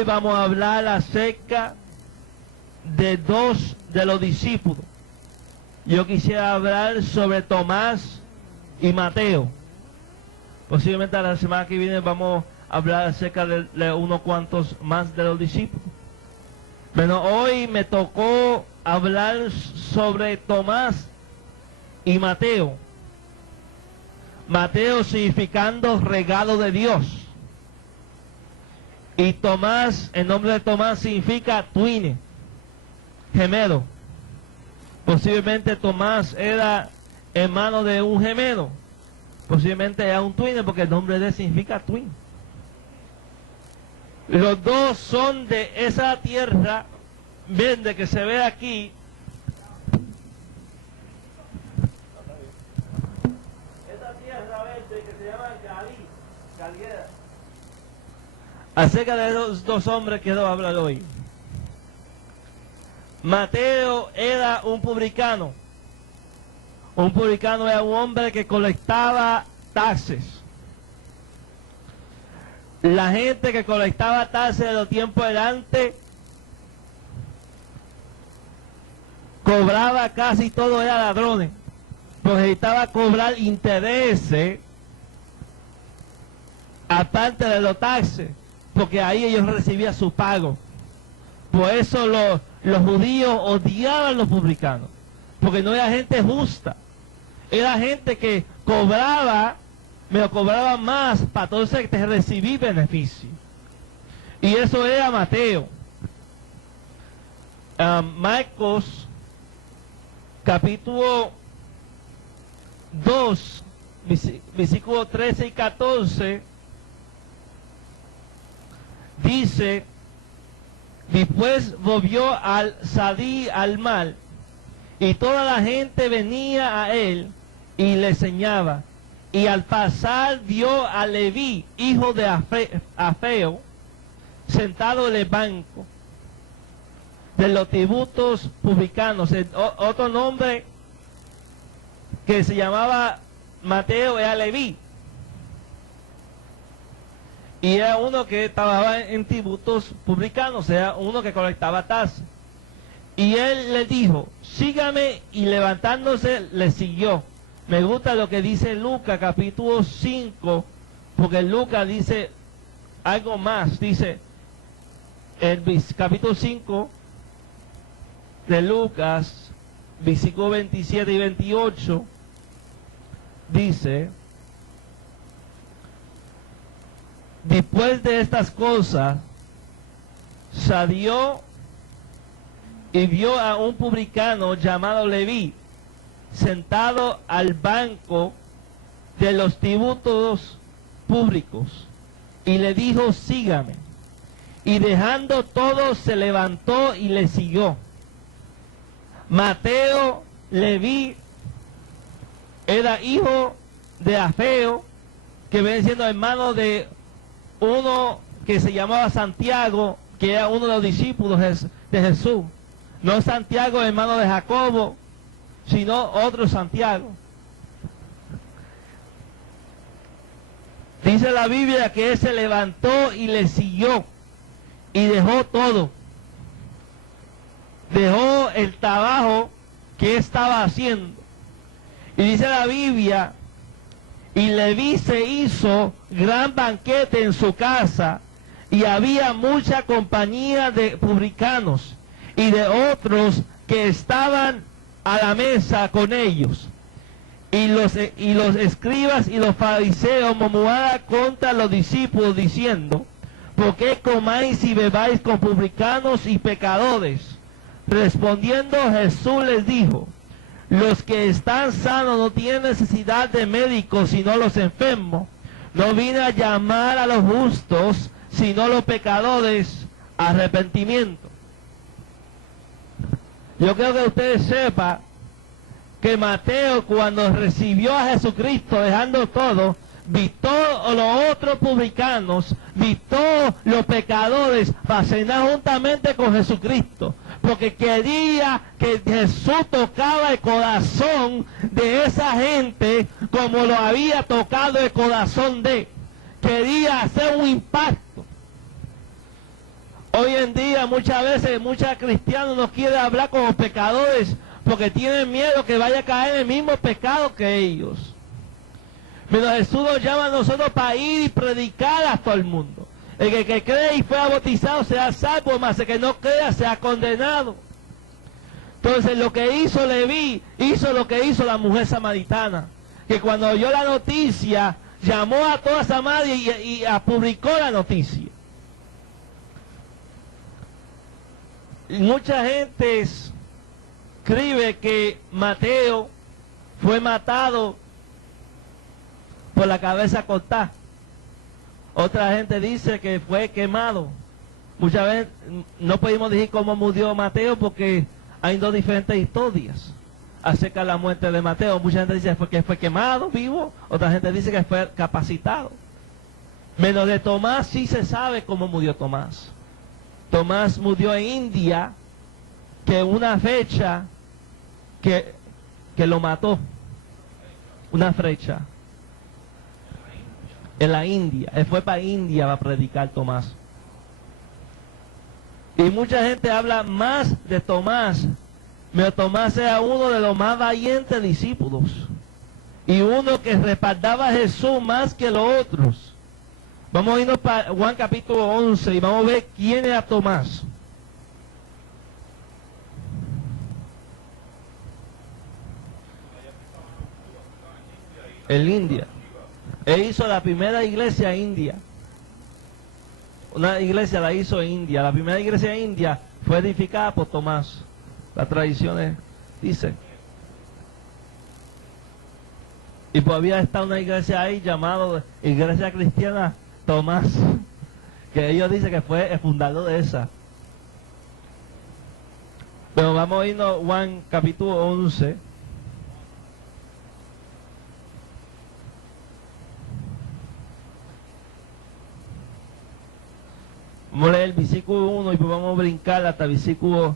hoy vamos a hablar acerca de dos de los discípulos. Yo quisiera hablar sobre Tomás y Mateo. Posiblemente a la semana que viene vamos a hablar acerca de unos cuantos más de los discípulos. Pero hoy me tocó hablar sobre Tomás y Mateo. Mateo significando regalo de Dios. Y Tomás, el nombre de Tomás significa twin, gemelo. Posiblemente Tomás era hermano de un gemelo. Posiblemente era un twin porque el nombre de él significa twin. Los dos son de esa tierra verde que se ve aquí. Esa tierra verde que se llama Galilea. Acerca de los dos hombres quiero hablar hoy. Mateo era un publicano. Un publicano era un hombre que colectaba taxes. La gente que colectaba taxes de los tiempos de antes cobraba casi todo, era ladrones, porque necesitaba cobrar intereses aparte de los taxes, porque ahí ellos recibían su pago. Por eso los judíos odiaban a los publicanos, porque no era gente justa, era gente que cobraba, me lo cobraba más para entonces recibir beneficio. Y eso era Mateo. Marcos capítulo 2, versículos 13 y 14, dice: después volvió al salir al mar, y toda la gente venía a él y le enseñaba. Y al pasar vio a Leví, hijo de Alfeo, sentado en el banco de los tributos publicanos. Otro nombre que se llamaba Mateo era Leví. Y era uno que trabajaba en tributos publicanos, era uno que colectaba tasas. Y él le dijo: sígame, y levantándose le siguió. Me gusta lo que dice Lucas capítulo 5, porque Lucas dice algo más. Dice el capítulo 5 de Lucas, versículos 27 y 28, dice: después de estas cosas salió y vio a un publicano llamado Leví sentado al banco de los tributos públicos, y le dijo: sígame. Y dejando todo se levantó y le siguió. Mateo, Leví, era hijo de Alfeo, que viene siendo hermano de uno que se llamaba Santiago, que era uno de los discípulos de Jesús. No Santiago, hermano de Jacobo, sino otro Santiago. Dice la Biblia que él se levantó y le siguió, y dejó todo. Dejó el trabajo que estaba haciendo. Y dice la Biblia: y Leví se hizo gran banquete en su casa, y había mucha compañía de publicanos y de otros que estaban a la mesa con ellos. Y los escribas y los fariseos murmuraban contra los discípulos, diciendo: ¿por qué comáis y bebáis con publicanos y pecadores? Respondiendo Jesús les dijo: los que están sanos no tienen necesidad de médicos, sino los enfermos. No vine a llamar a los justos, sino a los pecadores a arrepentimiento. Yo creo que ustedes sepan que Mateo, cuando recibió a Jesucristo dejando todo, vistó a los otros publicanos, vistó los pecadores para cenar juntamente con Jesucristo, porque quería que Jesús tocaba el corazón de esa gente como lo había tocado el corazón de él. Quería hacer un impacto. Hoy en día muchas veces muchos cristianos no quieren hablar con los pecadores porque tienen miedo que vaya a caer en el mismo pecado que ellos. Pero Jesús nos llama a nosotros para ir y predicar a todo el mundo. El que cree y fue bautizado sea salvo, mas el que no crea sea condenado. Entonces lo que hizo Leví, hizo lo que hizo la mujer samaritana, que cuando oyó la noticia, llamó a toda Samaria y publicó la noticia. Y mucha gente escribe que Mateo fue matado por la cabeza cortada. Otra gente dice que fue quemado. Muchas veces no podemos decir cómo murió Mateo porque hay dos diferentes historias acerca de la muerte de Mateo. Mucha gente dice que fue quemado vivo, otra gente dice que fue capacitado. Menos de Tomás sí se sabe cómo murió Tomás. Tomás murió en India, que una fecha que lo mató. Una flecha. En la India. Él fue para India a predicar Tomás. Y mucha gente habla más de Tomás. Pero Tomás era uno de los más valientes discípulos. Y uno que respaldaba a Jesús más que los otros. Vamos a irnos para Juan capítulo 11 y vamos a ver quién era Tomás. En India. Él hizo la primera iglesia india. Una iglesia la hizo en India. La primera iglesia en India fue edificada por Tomás. Las tradiciones dicen. Y todavía está una iglesia ahí llamada Iglesia Cristiana Tomás, que ellos dicen que fue el fundador de esa. Pero vamos a irnos a Juan capítulo 11. Vamos a leer el versículo 1 y pues vamos a brincar hasta el versículo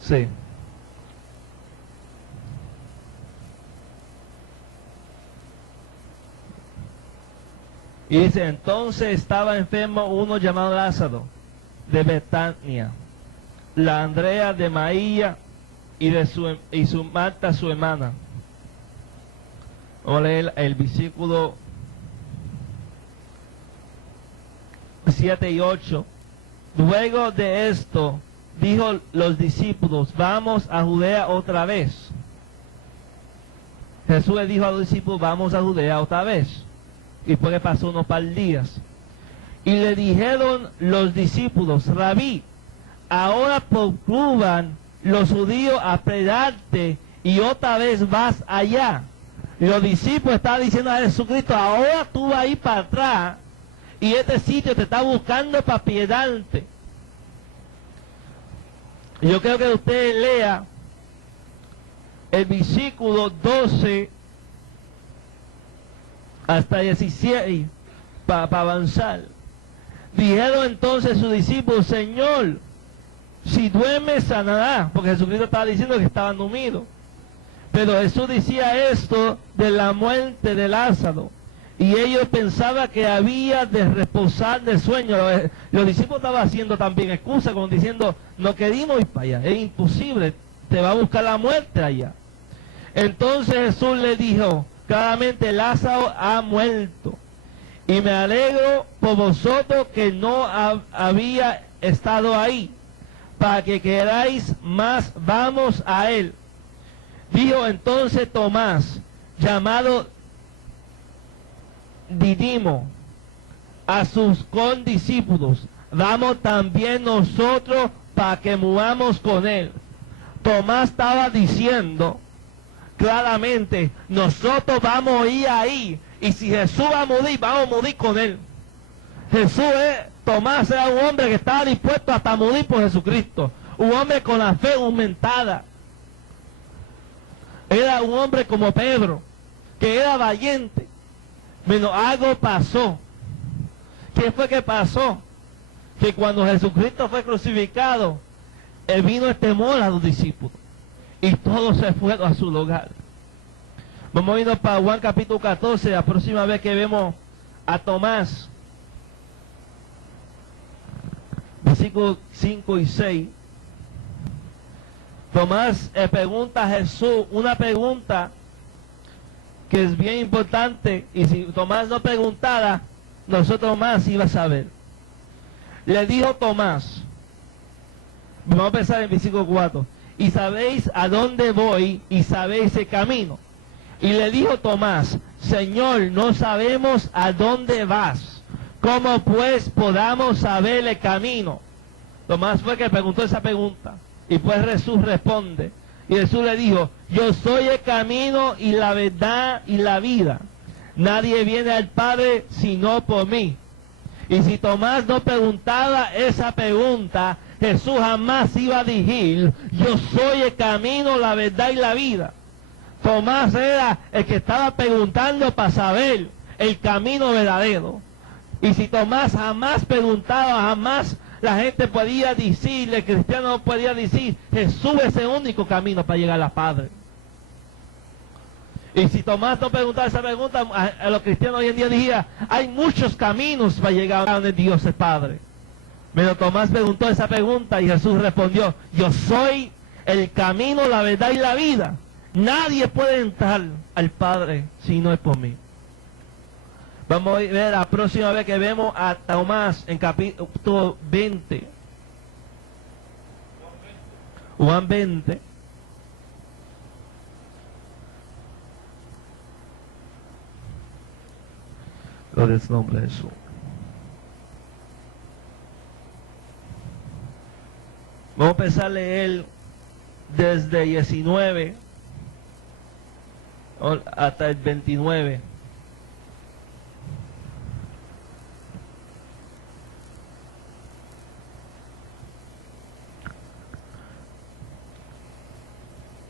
6. Y dice, entonces estaba enfermo uno llamado Lázaro, de Betania, la Andrea de Maía y su Marta su hermana. Vamos a leer el versículo 7 y 8. Luego de esto, dijo los discípulos, vamos a Judea otra vez. Jesús le dijo a los discípulos, vamos a Judea otra vez. Y después pasó unos par de días. Y le dijeron los discípulos, Rabí, ahora procuran los judíos apedrearte y otra vez vas allá. Y los discípulos estaban diciendo a Jesucristo, ahora tú vas a ir para atrás y este sitio te está buscando para apedrearte. Yo creo que usted lea el versículo 12 hasta 16 para avanzar. Dijeron entonces sus discípulos, Señor, si duerme sanará, porque Jesucristo estaba diciendo que estaban dormidos. Pero Jesús decía esto de la muerte de Lázaro, y ellos pensaban que había de reposar del sueño. Los discípulos estaban haciendo también excusa, como diciendo, no queremos ir para allá, es imposible, te va a buscar la muerte allá. Entonces Jesús le dijo claramente, Lázaro ha muerto, y me alegro por vosotros que no había estado ahí, para que queráis más, vamos a él. Dijo entonces Tomás, llamado Didimo, a sus condiscípulos, vamos también nosotros para que muramos con él. Tomás estaba diciendo claramente, nosotros vamos a ir ahí, y si Jesús va a morir, vamos a morir con él. Tomás era un hombre que estaba dispuesto hasta morir por Jesucristo, un hombre con la fe aumentada. Era un hombre como Pedro, que era valiente. Pero algo pasó. ¿Qué fue que pasó? Que cuando Jesucristo fue crucificado, vino el temor a los discípulos, y todos se fueron a su lugar. Vamos a irnos para Juan capítulo 14, la próxima vez que vemos a Tomás. Versículos 5 y 6. Tomás pregunta a Jesús una pregunta que es bien importante, y si Tomás no preguntara, nosotros más iba a saber. Le dijo Tomás, vamos a empezar en versículo 4, y sabéis a dónde voy y sabéis el camino. Y le dijo Tomás, Señor, no sabemos a dónde vas, ¿cómo pues podamos saber el camino? Tomás fue el que preguntó esa pregunta, y pues Jesús responde, y Jesús le dijo, yo soy el camino y la verdad y la vida. Nadie viene al Padre sino por mí. Y si Tomás no preguntaba esa pregunta, Jesús jamás iba a decir, yo soy el camino, la verdad y la vida. Tomás era el que estaba preguntando para saber el camino verdadero. Y si Tomás jamás preguntaba, jamás la gente podía decir, el cristiano no podía decir, Jesús es el único camino para llegar al Padre. Y si Tomás no preguntaba esa pregunta, a los cristianos hoy en día diría, hay muchos caminos para llegar a donde Dios es Padre. Pero Tomás preguntó esa pregunta y Jesús respondió, yo soy el camino, la verdad y la vida. Nadie puede entrar al Padre si no es por mí. Vamos a ver la próxima vez que vemos a Tomás en capítulo 20. Juan 20. Gloria al nombre de Jesús. Vamos a empezar a leer desde 19 hasta el 29.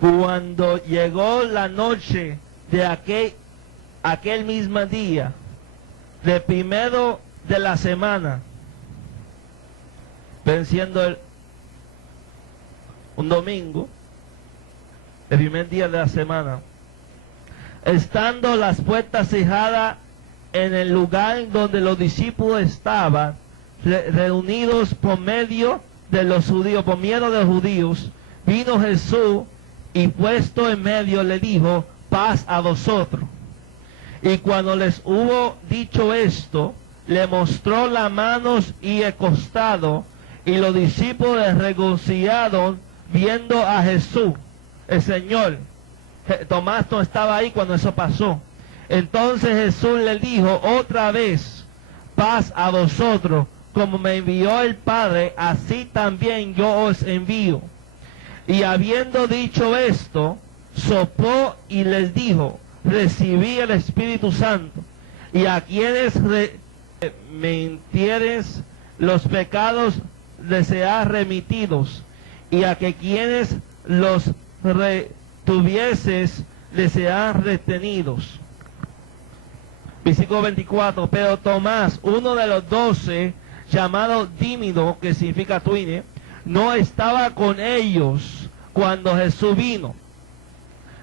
Cuando llegó la noche de aquel mismo día, del primero de la semana, venciendo un domingo, el primer día de la semana, estando las puertas cerradas en el lugar donde los discípulos estaban reunidos por medio de los judíos, por miedo de los judíos, vino Jesús y puesto en medio le dijo, paz a vosotros. Y cuando les hubo dicho esto, le mostró las manos y el costado, y los discípulos se regocijaron viendo a Jesús, el Señor. Tomás no estaba ahí cuando eso pasó. Entonces Jesús le dijo otra vez, paz a vosotros, como me envió el Padre, así también yo os envío. Y habiendo dicho esto, sopló y les dijo, recibí el Espíritu Santo, y a quienes mentieres los pecados les serán remitidos, y a que quienes los retuvieses les serán retenidos. Versículo 24, pero Tomás, uno de los 12, llamado Dímido, que significa twine, no estaba con ellos cuando Jesús vino.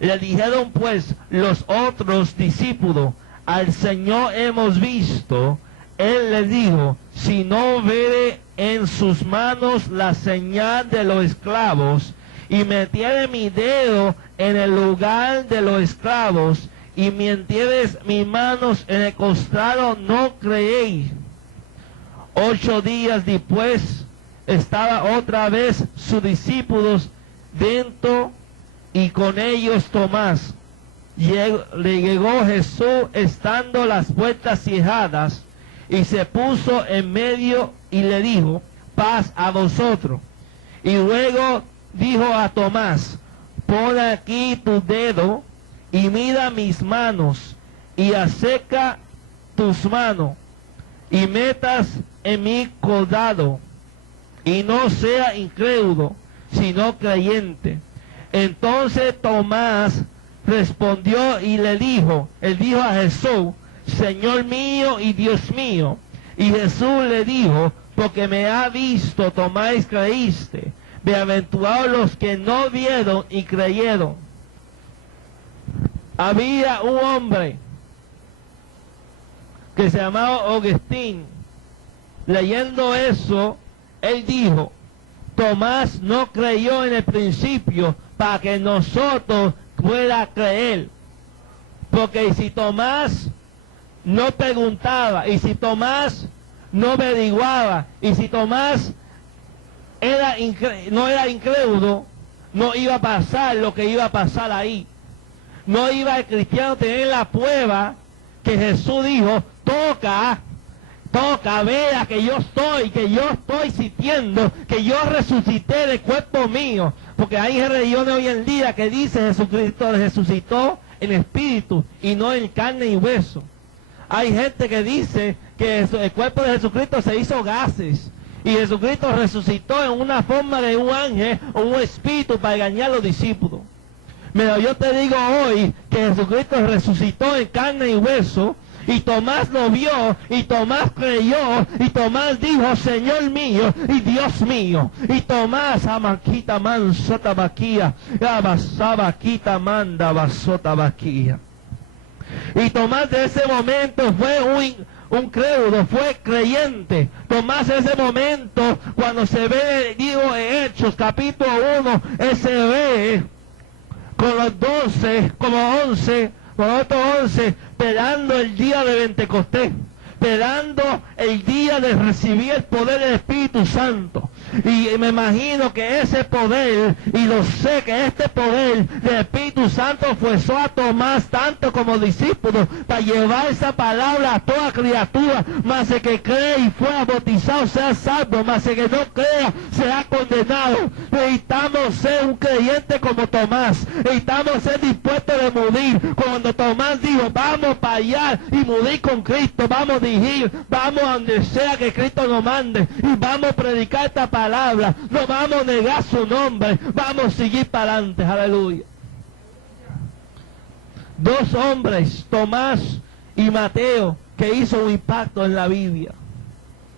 Le dijeron pues los otros discípulos, al Señor hemos visto. Él les dijo, si no viere en sus manos la señal de los esclavos, y metiere mi dedo en el lugar de los esclavos, y metieres mis manos en el costado, no creéis. 8 días después, estaba otra vez sus discípulos dentro, y con ellos Tomás. Le llegó Jesús estando las puertas cerradas, y se puso en medio y le dijo, paz a vosotros. Y luego dijo a Tomás, pon aquí tu dedo y mira mis manos, y acerca tus manos y metas en mi costado, y no sea incrédulo, sino creyente. Entonces Tomás respondió y le dijo, él dijo a Jesús, Señor mío y Dios mío. Y Jesús le dijo, porque me ha visto, Tomás, creíste. Bienaventurados los que no vieron y creyeron. Había un hombre que se llamaba Agustín. Leyendo eso, él dijo, Tomás no creyó en el principio para que nosotros pueda creer. Porque si Tomás no preguntaba, y si Tomás no averiguaba, y si Tomás no era incrédulo, no iba a pasar lo que iba a pasar ahí. No iba el cristiano a tener la prueba que Jesús dijo, toca, vea que yo estoy sintiendo, que yo resucité del cuerpo mío. Porque hay religiones hoy en día que dice Jesucristo resucitó en espíritu y no en carne y hueso. Hay gente que dice que el cuerpo de Jesucristo se hizo gases y Jesucristo resucitó en una forma de un ángel o un espíritu para engañar a los discípulos. Pero yo te digo hoy que Jesucristo resucitó en carne y hueso, y Tomás lo vio, y Tomás creyó, y Tomás dijo, Señor mío y Dios mío. Y Tomás, amaquita mansota vaquía, abasabaquita manda basota vaquía. Y Tomás de ese momento fue un crédulo, fue creyente. Tomás en ese momento, cuando se ve, digo, en Hechos capítulo 1, él se ve con los 12, como 11, con otros 11, esperando el día de Pentecostés, esperando el día de recibir el poder del Espíritu Santo. Y me imagino que ese poder, y lo sé que este poder del Espíritu Santo fuerzó a Tomás tanto como discípulo para llevar esa palabra a toda criatura. Mas el que cree y fuera bautizado sea salvo, mas el que no crea será condenado. Necesitamos ser un creyente como Tomás, necesitamos ser dispuestos a morir. Cuando Tomás dijo, vamos para allá y morir con Cristo, vamos a dirigir, vamos a donde sea que Cristo nos mande, y vamos a predicar esta palabra, no vamos a negar su nombre, vamos a seguir para adelante, aleluya. Dos hombres, Tomás y Mateo, que hizo un impacto en la Biblia.